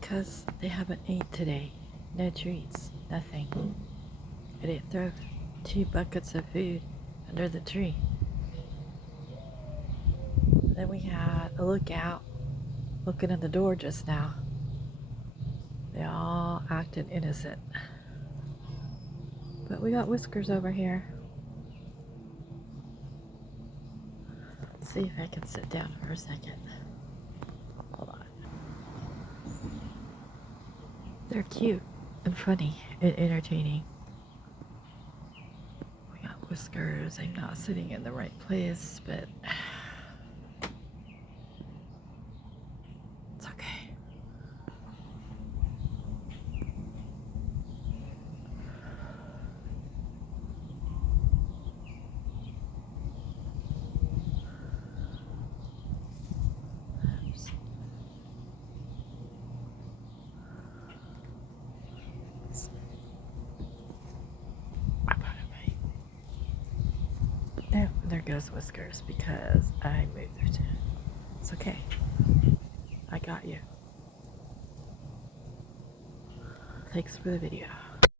because they haven't ate today. No treats, nothing. I didn't throw 2 buckets of food under the tree. Then we had a lookout looking at the door just now. They all acted innocent. But we got Whiskers over here. Let's see if I can sit down for a second. Hold on. They're cute and funny and entertaining. We got Whiskers. I'm not sitting in the right place, but it's okay. No, there goes Whiskers because I moved. It's okay. I got you. Thanks for the video.